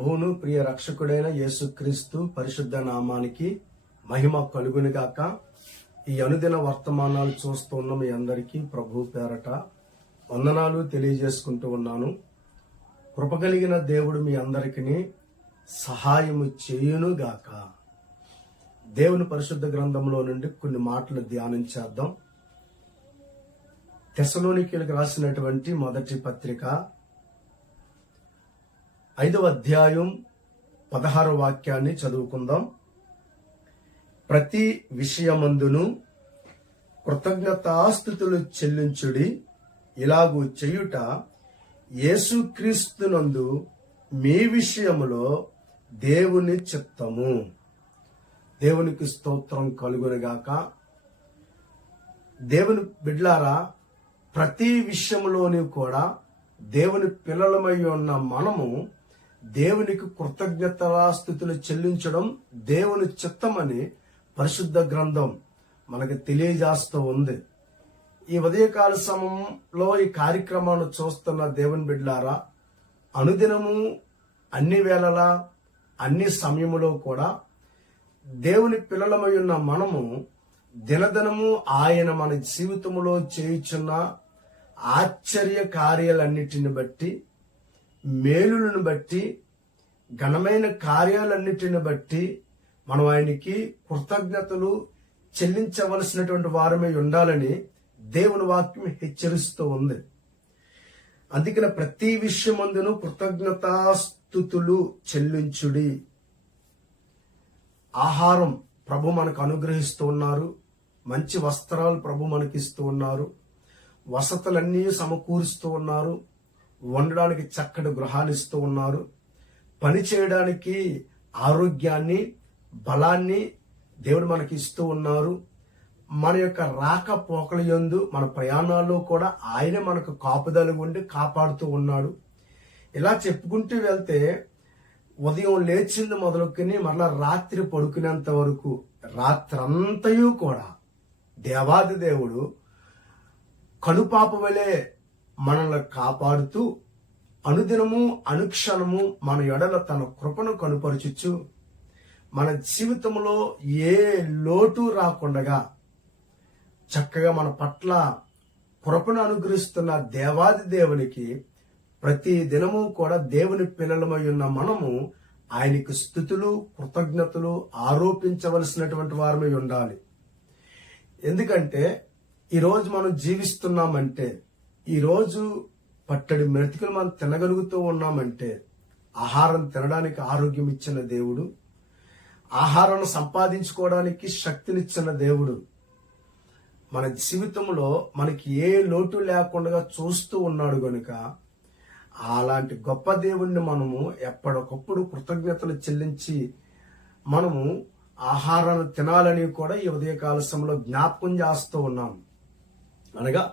ప్రభువును ప్రియ రక్షకుడైన యేసుక్రీస్తు పరిశుద్ధ నామానికి మహిమ కలుగునుగాక. ఈ అనుదిన వర్తమానాలు చూస్తున్న మీ అందరికీ ప్రభు పేరట వందనాలు తెలియజేసుకుంటూ ఉన్నాను. కృప కలిగిన దేవుడు మీ అందరికీ సహాయము చేయునుగాక. దేవుని పరిశుద్ధ గ్రంథంలో నుండి కొన్ని మాటలు ధ్యానం చేద్దాం. తెస్సలోనికీయులకు రాసినటువంటి మొదటి పత్రిక 5వ అధ్యాయం 16వ వాక్యాన్ని చదువుకుందాం. ప్రతి విషయమందును కృతజ్ఞతాస్తుతులు చెల్లించుడి, ఇలాగూ చేయుట యేసుక్రీస్తునందు మీ విషయములో దేవుని చిత్తము. దేవునికి స్తోత్రం కలుగునుగాక. దేవుని బిడ్లారా, ప్రతి విషయంలోని కూడా దేవుని పిల్లలమై ఉన్న మనము దేవునికి కృతజ్ఞతాస్తుతులు చెల్లించడం దేవుని చిత్తమని పరిశుద్ధ గ్రంథం మనకు తెలియజేస్తూ ఉంది. ఈ ఉదయకాల సమయంలో ఈ కార్యక్రమాన్ని చూస్తున్న దేవుని బిడ్డలారా, అనుదినము అన్ని వేళలా అన్ని సమయములో కూడా దేవుని పిల్లలమై ఉన్న మనము దినదినము ఆయన మన జీవితంలో చేయుచున్న ఆశ్చర్య కార్యాలన్నిటిని బట్టి, మేలులను బట్టి, ఘనమైన కార్యాలన్నిటిని బట్టి మనం ఆయనకి కృతజ్ఞతలు చెల్లించవలసినటువంటి వారమై ఉండాలని దేవుని వాక్యం హెచ్చరిస్తూ ఉంది. అందుకని ప్రతి విషయమందును కృతజ్ఞతాస్తుతులు చెల్లించుడి. ఆహారం ప్రభు మనకు అనుగ్రహిస్తూ ఉన్నారు, మంచి వస్త్రాలు ప్రభు మనకిస్తూ ఉన్నారు, వసతులన్నీ సమకూరుస్తూ ఉన్నారు, వండడానికి చక్కటి గృహాలు ఇస్తూ ఉన్నారు, పని చేయడానికి ఆరోగ్యాన్ని, బలాన్ని దేవుడు మనకి ఇస్తూ ఉన్నారు. మన యొక్క రాకపోకల యందు మన ప్రయాణాల్లో కూడా ఆయన మనకు కాపుదల ఉండి కాపాడుతూ ఉన్నాడు. ఇలా చెప్పుకుంటూ వెళ్తే ఉదయం లేచింది మొదలుకొని మరలా రాత్రి పడుకునేంత వరకు రాత్రంతయు కూడా దేవాది దేవుడు కనుపాప వలె మనల్ని కాపాడుతూ అనుదినము అనుక్షణము మన ఎడల తన కృపను కనుపరుచుచు మన జీవితంలో ఏ లోటు రాకుండగా చక్కగా మన పట్ల కృపను అనుగ్రహిస్తున్న దేవాది దేవునికి ప్రతి దినము కూడా దేవుని పిల్లలమై ఉన్న మనము ఆయనకు స్తుతులు కృతజ్ఞతలు ఆరోపించవలసినటువంటి వారమై ఉండాలి. ఎందుకంటే ఈరోజు మనం జీవిస్తున్నామంటే, ఈరోజు పట్టడి మెతుకులు మనం తినగలుగుతూ ఉన్నామంటే ఆహారం తినడానికి ఆరోగ్యం ఇచ్చిన దేవుడు, ఆహారాన్ని సంపాదించుకోవడానికి శక్తినిచ్చిన దేవుడు మన జీవితంలో మనకి ఏ లోటు లేకుండా చూస్తూ ఉన్నాడు గనుక అలాంటి గొప్ప దేవుణ్ణి మనము ఎప్పటికప్పుడు కృతజ్ఞతలు చెల్లించి మనము ఆహారాన్ని తినాలని కూడా ఈ ఉదయకాల సమయంలో జ్ఞాపకం చేస్తూ ఉన్నాం. అనగా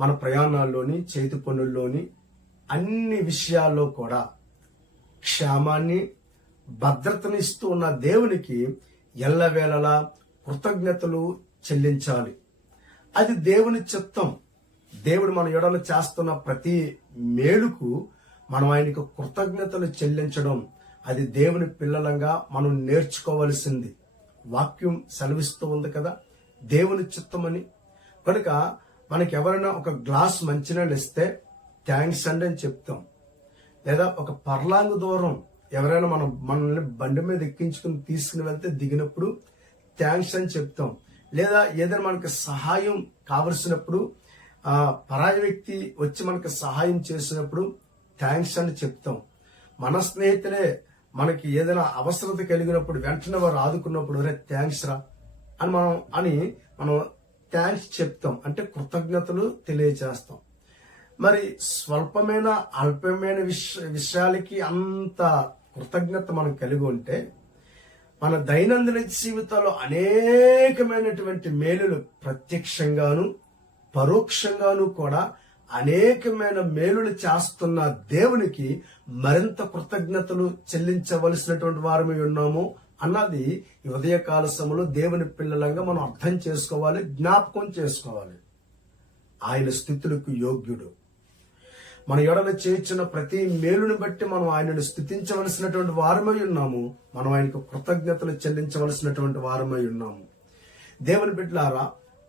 మన ప్రయాణాల్లోని, చేతి పనుల్లోని అన్ని విషయాల్లో కూడా క్షేమాన్ని, భద్రతను ఇస్తూ ఉన్న దేవునికి ఎల్లవేళలా కృతజ్ఞతలు చెల్లించాలి. అది దేవుని చిత్తం. దేవుడు మన ఎడల చేస్తున్న ప్రతి మేలుకు మనం ఆయనకు కృతజ్ఞతలు చెల్లించడం అది దేవుని పిల్లలంగా మనం నేర్చుకోవలసింది. వాక్యం సెలవిస్తూ ఉంది కదా దేవుని చిత్తమని. కనుక మనకి ఎవరైనా ఒక గ్లాస్ మంచినీళ్ళు ఇస్తే థ్యాంక్స్ అండి అని చెప్తాం. లేదా ఒక పర్లాంగు దూరం ఎవరైనా మనల్ని బండి మీద ఎక్కించుకుని తీసుకుని వెళ్తే దిగినప్పుడు థ్యాంక్స్ అని చెప్తాం. లేదా ఏదైనా మనకు సహాయం కావలసినప్పుడు పరాయి వ్యక్తి వచ్చి మనకు సహాయం చేసినప్పుడు థ్యాంక్స్ అని చెప్తాం. మన స్నేహితులే మనకి ఏదైనా అవసరత కలిగినప్పుడు వెంటనే వారు ఆదుకున్నప్పుడు రే థ్యాంక్స్ రా అని మనం థ్యాంక్స్ చెప్తాం. అంటే కృతజ్ఞతలు తెలియజేస్తాం. మరి స్వల్పమైన అల్పమైన విషయాలకి అంత కృతజ్ఞత మనం కలిగి ఉంటే మన దైనందిన జీవితాల్లో అనేకమైనటువంటి మేలులు ప్రత్యక్షంగాను పరోక్షంగాను కూడా అనేకమైన మేలులు చేస్తున్న దేవునికి మరింత కృతజ్ఞతలు చెల్లించవలసినటువంటి వారమై ఉన్నాము అన్నది ఈ ఉదయకాల సమయంలో దేవుని పిల్లలంగా మనం అర్థం చేసుకోవాలి, జ్ఞాపకం చేసుకోవాలి. ఆయన స్తుతులకు యోగ్యుడు. మన ఎడల చేయించిన ప్రతి మేలుని బట్టి మనం ఆయనను స్తుతించవలసినటువంటి వారమై ఉన్నాము. మనం ఆయనకు కృతజ్ఞతలు చెల్లించవలసినటువంటి వారమై ఉన్నాము. దేవుని బిడ్డలారా,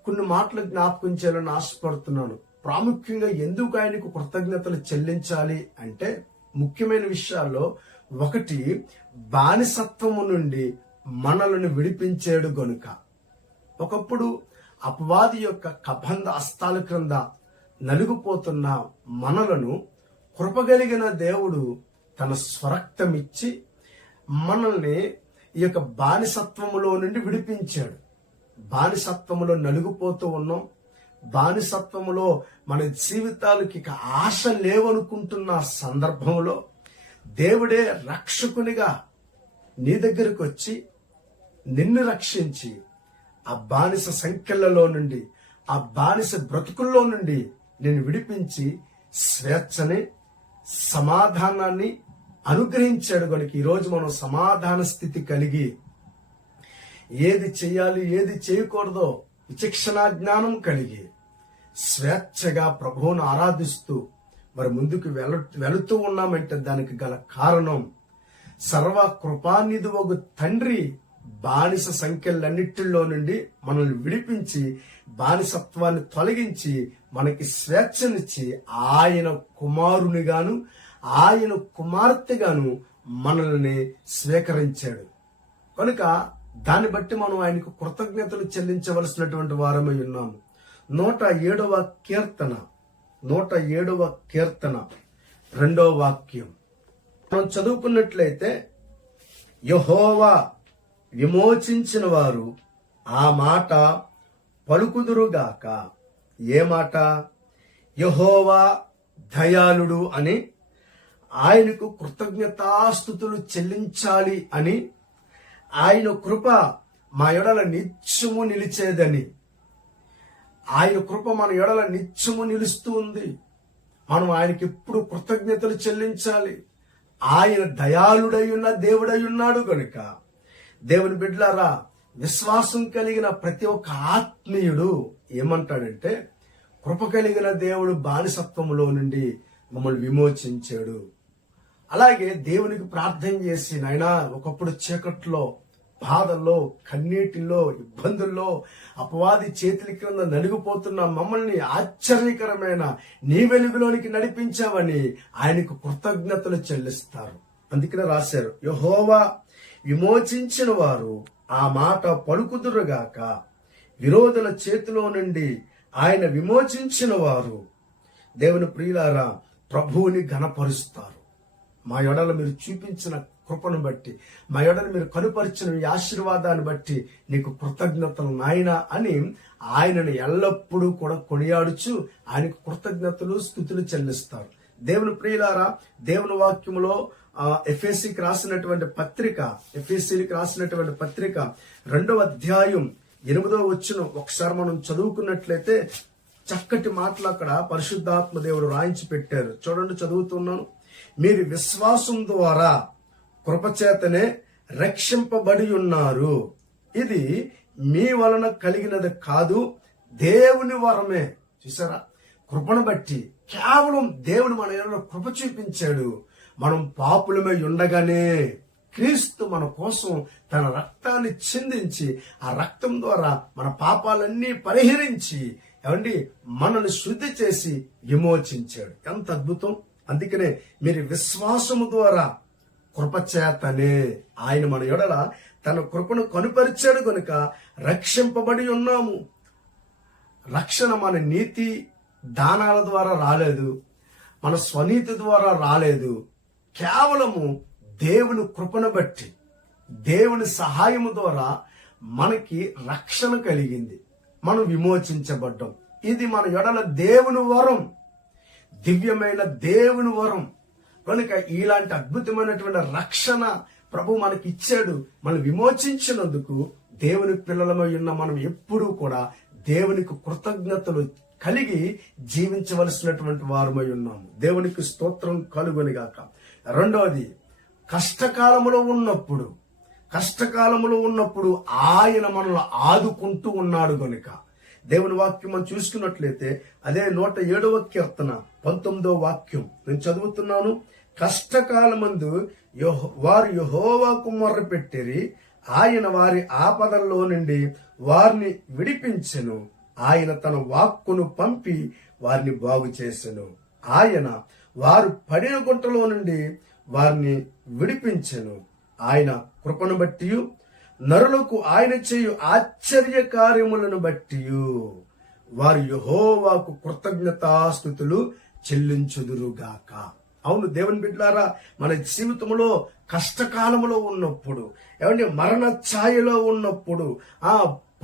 కొన్ని మాటలు జ్ఞాపకం చేయాలని ఆశపడుతున్నాను. ప్రాముఖ్యంగా ఎందుకు ఆయనకు కృతజ్ఞతలు చెల్లించాలి అంటే, ముఖ్యమైన విషయాల్లో ఒకటి, బానిసత్వము నుండి మనలను విడిపించాడు గనుక. ఒకప్పుడు అపవాది యొక్క కబంధ హస్తాల క్రింద నలుగుపోతున్న మనలను కృపగలిగిన దేవుడు తన స్వరక్తమిచ్చి మనల్ని ఈ యొక్క బానిసత్వములో నుండి విడిపించాడు. బానిసత్వములో నలుగుపోతూ ఉన్నాం. బానిసత్వములో మన జీవితాలకి ఇక ఆశ లేవనుకుంటున్న సందర్భంలో దేవుడే రక్షకునిగా నీ దగ్గరకు వచ్చి నిన్ను రక్షించి ఆ బానిస సంఖ్యలలో నుండి, ఆ బానిస బ్రతుకుల్లో నుండి నేను విడిపించి స్వేచ్ఛని, సమాధానాన్ని అనుగ్రహించాడు కనుక ఈరోజు మనం సమాధాన స్థితి కలిగి ఏది చేయాలి ఏది చేయకూడదో విచక్షణా జ్ఞానం కలిగి స్వేచ్ఛగా ప్రభువును ఆరాధిస్తూ మరి ముందుకు వెళుతూ ఉన్నామంటే దానికి గల కారణం సర్వ కృపానిధివగు తండ్రి బానిస సంఖ్యలన్నిటిలో నుండి మనల్ని విడిపించి బానిసత్వాన్ని తొలగించి మనకి స్వేచ్ఛనిచ్చి ఆయన కుమారునిగాను ఆయన కుమార్తెగాను మనల్ని స్వీకరించాడు కనుక దాన్ని బట్టి మనం ఆయనకు కృతజ్ఞతలు చెల్లించవలసినటువంటి వారమై ఉన్నాము. 107వ కీర్తన 2వ వాక్యం మనం చదువుకున్నట్లయితే, యెహోవా విమోచించిన వారు ఆ మాట పలుకుదురుగాక. ఏ మాట? యెహోవా దయాళుడు అని, ఆయనకు కృతజ్ఞతాస్తుతులు చెల్లించాలి అని, ఆయన కృప మా ఎడల నిత్యము నిలిచేదని. ఆయన కృప మన ఎడల నిత్యము నిలుస్తూ ఉంది. మనం ఆయనకి ఎప్పుడు కృతజ్ఞతలు చెల్లించాలి. ఆయన దయాళుడై ఉన్న దేవుడై ఉన్నాడు గనుక. దేవుని బిడ్డలారా, విశ్వాసం కలిగిన ప్రతి ఒక్క ఆత్మీయుడు ఏమంటాడంటే, కృప కలిగిన దేవుడు బానిసత్వములో నుండి మమ్మల్ని విమోచించాడు. అలాగే దేవునికి ప్రార్థన చేసి, నాయనా ఒకప్పుడు చీకట్లో, బాధల్లో, కన్నీటిల్లో, ఇబ్బందుల్లో అపవాది చేతుల క్రింద నలిగిపోతున్న మమ్మల్ని ఆశ్చర్యకరమైన నీ వెలుగులోనికి నడిపించావని ఆయనకు కృతజ్ఞతలు చెల్లిస్తారు. అందుకనే రాశారు, యెహోవా విమోచించిన వారు ఆ మాట పలుకుదురుగాక. విరోధుల చేతిలో నుండి ఆయన విమోచించిన వారు, దేవుని ప్రియులారా, ప్రభువుని ఘనపరుస్తారు. మా ఎడల మీరు చూపించిన కృపను బట్టి, మా ఎడల మీరు కనుపరిచిన ఈ ఆశీర్వాదాన్ని బట్టి నీకు కృతజ్ఞతలు నాయనా అని ఆయనను ఎల్లప్పుడూ కూడా కొనియాడుచు ఆయనకు కృతజ్ఞతలు స్తుతులు చెల్లిస్తారు. దేవుని ప్రియులారా, దేవుని వాక్యములో ఎఫెసీకి రాసినటువంటి పత్రిక 2వ అధ్యాయం 8వ వచనం ఒకసారి మనం చదువుకున్నట్లయితే చక్కటి మాటలు అక్కడ పరిశుద్ధాత్మ దేవుడు రాయించి పెట్టారు. చూడండి, చదువుతున్నాను. మీరు విశ్వాసం ద్వారా కృపచేతనే రక్షింపబడి ఉన్నారు. ఇది మీ వలన కలిగినది కాదు, దేవుని వరమే. చూసారా, కృపను బట్టి కేవలం దేవుడు మన ఎడల కృప చూపించాడు. మనం పాపులమై ఉండగానే క్రీస్తు మన కోసం తన రక్తాన్ని చిందించి ఆ రక్తం ద్వారా మన పాపాలన్నీ పరిహరించి మనల్ని శుద్ధి చేసి విమోచించాడు. ఎంత అద్భుతం! అందుకనే మీరు విశ్వాసము ద్వారా కృపచేతనే ఆయన మన ఎడల తన కృపను కనుపరిచాడు కనుక రక్షింపబడి ఉన్నాము. రక్షణ మన నీతి దానాల ద్వారా రాలేదు, మన స్వనీతి ద్వారా రాలేదు. కేవలము దేవుని కృపను బట్టి, దేవుని సహాయము ద్వారా మనకి రక్షణ కలిగింది. మనం విమోచించబడ్డాం. ఇది మన ఎడల దేవుని వరం, దివ్యమైన దేవుని వరం. కనుక ఇలాంటి అద్భుతమైనటువంటి రక్షణ ప్రభు మనకి ఇచ్చాడు. మనం విమోచించినందుకు దేవుని పిల్లలమై ఉన్న మనం ఎప్పుడూ కూడా దేవునికి కృతజ్ఞతలు కలిగి జీవించవలసినటువంటి వారమై ఉన్నాము. దేవునికి స్తోత్రం కలుగునిగాక. రెండవది, కష్టకాలములో ఉన్నప్పుడు ఆయన మనల్ని ఆదుకుంటూ ఉన్నాడు గనుక, దేవుని వాక్యం మనం చూసుకున్నట్లయితే అదే 107వ కీర్తన 19వ వాక్యం నేను చదువుతున్నాను. కష్టకాలమందు వారు యెహోవాకు మొర్రపెట్టిరి, ఆయన వారి ఆపదల్లో నుండి వారిని విడిపించెను. ఆయన తన వాక్కును పంపి వారిని బాగు చేసెను. ఆయన వారు పడిన గుంటలో నుండి వారిని విడిపించెను. ఆయన కృపను బట్టి నరులకు ఆయన చేయు ఆశ్చర్య కార్యములను బట్టి వారు యెహోవాకు కృతజ్ఞతాస్తుతులు చెల్లించుదురుగాక. అవును దేవుని బిడ్డలారా, మన జీవితంలో కష్టకాలంలో ఉన్నప్పుడు, ఏమంటే మరణ ఛాయలో ఉన్నప్పుడు,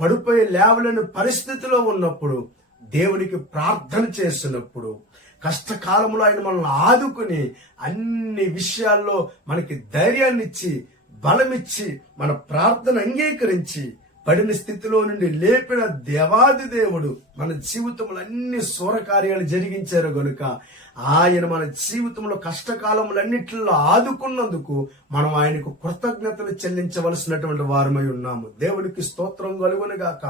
పడిపోయి లేవలేని పరిస్థితిలో ఉన్నప్పుడు, దేవునికి ప్రార్థన చేసినప్పుడు, కష్టకాలంలో ఆయన మనల్ని ఆదుకుని అన్ని విషయాల్లో మనకి ధైర్యాన్ని ఇచ్చి బలమిచ్చి మన ప్రార్థన అంగీకరించి పడిన స్థితిలో నుండి లేపిన దేవాది దేవుడు మన జీవితంలో అన్ని శూరకార్యాలు జరిగించారు గనుక ఆయన మన జీవితంలో కష్టకాలములన్నిటిలో ఆదుకున్నందుకు మనం ఆయనకు కృతజ్ఞతలు చెల్లించవలసినటువంటి వారమై ఉన్నాము. దేవునికి స్తోత్రం కలుగునుగాక.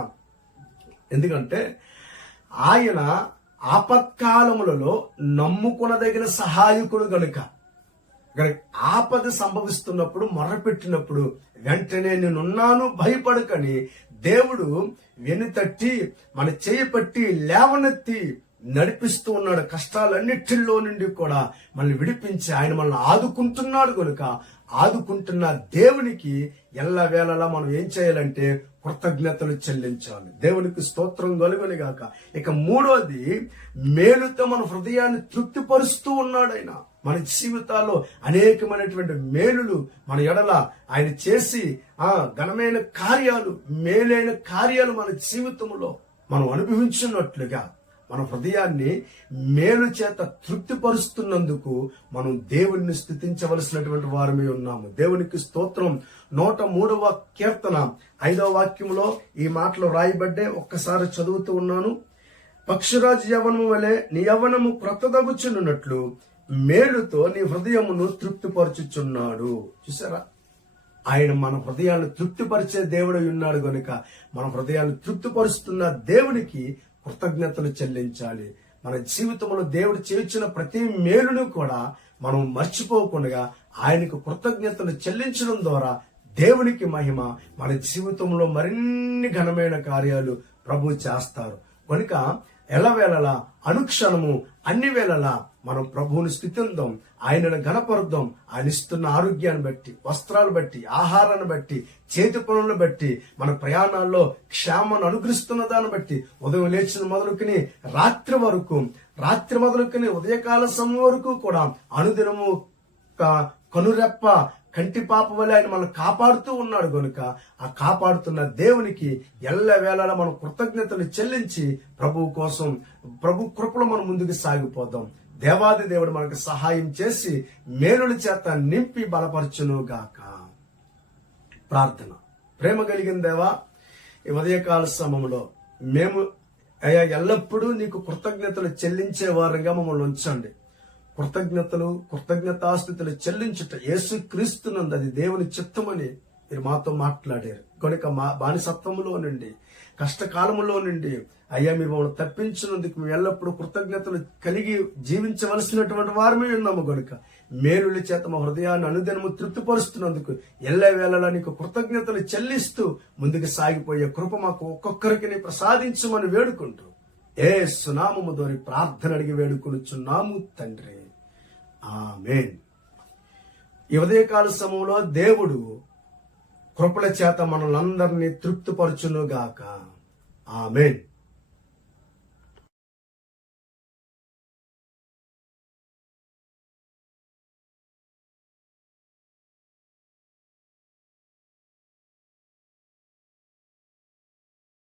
ఎందుకంటే ఆయన ఆపత్కాలములలో నమ్ముకొనదగిన సహాయకుడు గనుక ఆపద సంభవిస్తున్నప్పుడు మొర్రపెట్టినప్పుడు వెంటనే నేనున్నాను భయపడకని దేవుడు వెనుతట్టి మన చేయపట్టి లేవనెత్తి నడిపిస్తూ ఉన్నాడు. కష్టాలన్నిటిలో నుండి కూడా మనల్ని విడిపించి ఆయన మనల్ని ఆదుకుంటున్నాడు కనుక ఆదుకుంటున్న దేవునికి ఎల్లవేళలా మనం ఏం చేయాలంటే కృతజ్ఞతలు చెల్లించాలి. దేవునికి స్తోత్రం కలుగునుగాక. ఇక మూడోది, మేలుతో మన హృదయాన్ని తృప్తిపరుస్తూ ఉన్నాడు ఆయన. మన జీవితాల్లో అనేకమైనటువంటి మేలులు మన ఎడల ఆయన చేసి ఘనమైన కార్యాలు, మేలైన కార్యాలు మన జీవితంలో మనం అనుభవించున్నట్లుగా మన హృదయాన్ని మేలు చేత తృప్తిపరుస్తున్నందుకు మనం దేవుణ్ణి స్తుతించవలసినటువంటి వారమే ఉన్నాము. దేవునికి స్తోత్రం. 103వ కీర్తన 5వ వాక్యంలో ఈ మాటలు రాయబడ్డే ఒక్కసారి చదువుతూ ఉన్నాను. పక్షిరాజు యవ్వనము వలె నీ యవ్వనము క్రొత్తదగుచున్నట్లు మేలుతో నీ హృదయమును తృప్తిపరచుచున్నాడు. చూసారా, ఆయన మన హృదయాన్ని తృప్తిపరిచే దేవుడై ఉన్నాడు గనుక మన హృదయాన్ని తృప్తిపరుస్తున్న దేవునికి కృతజ్ఞతలు చెల్లించాలి. మన జీవితంలో దేవుడు చేయించిన ప్రతి మేలును కూడా మనం మర్చిపోకుండా ఆయనకు కృతజ్ఞతలు చెల్లించడం ద్వారా దేవునికి మహిమ, మన జీవితంలో మరిన్ని ఘనమైన కార్యాలు ప్రభు చేస్తారు. కనుక ఎల్లవేళలా అనుక్షణము అన్ని వేళలా మనం ప్రభువుని స్తుతిద్దాం, ఆయనను ఘనపరుద్దాం. ఆయన ఇస్తున్న ఆరోగ్యాన్ని బట్టి, వస్త్రాలు బట్టి, ఆహారాన్ని బట్టి, చేతి పనులను బట్టి, మన ప్రయాణాల్లో క్షేమాన్ని అనుగ్రహిస్తున్న దాన్ని బట్టి ఉదయం లేచిన మొదలుకుని రాత్రి మొదలుకుని ఉదయకాల సమయం వరకు కూడా అనుదినము కనురెప్ప కంటి పాప వల్ల ఆయన మనం కాపాడుతూ ఉన్నాడు గనుక ఆ కాపాడుతున్న దేవునికి ఎల్లవేళలా మనం కృతజ్ఞతలు చెల్లించి ప్రభు కోసం, ప్రభు కృపలో మనం ముందుకు సాగిపోదాం. దేవాది దేవుడు మనకు సహాయం చేసి మేలుల చేత నింపి బలపరచును గాక. ప్రార్థన. ప్రేమ కలిగిన దేవా, ఈ ఉదయకాల సమయంలో మేము అయ్యా ఎల్లప్పుడూ నీకు కృతజ్ఞతలు చెల్లించే వారంగా మమ్మల్ని ఉంచండి. కృతజ్ఞతాస్తుతులు చెల్లించుట యేసుక్రీస్తునందు అది దేవుని చిత్తమని మీరు మాతో మాట్లాడారు కనుక మా బానిసత్వములో నుండి, కష్టకాలములో నుండి అయ్యా మీరు మమ్మల్ని తప్పించినందుకు మేము ఎల్లప్పుడూ కృతజ్ఞతలు కలిగి జీవించవలసినటువంటి వారమే ఉన్నాము గనుక మేలుల చేత మా హృదయాన్ని అనుదినము తృప్తిపరుస్తున్నందుకు ఎల్లవేళలా నీకు కృతజ్ఞతలు చెల్లిస్తూ ముందుకు సాగిపోయే కృప మాకు ఒక్కొక్కరికి ప్రసాదించమని వేడుకుంటూ యేసు నామము ద్వారా ప్రార్థన అడిగి వేడుకొనుచున్నాము తండ్రి. ఆమేన్. ఈ ఉదయకాల సమయంలో దేవుడు కృపల చేత మనల్ని అందరినీ తృప్తిపరచునుగాక. ఆమేన్.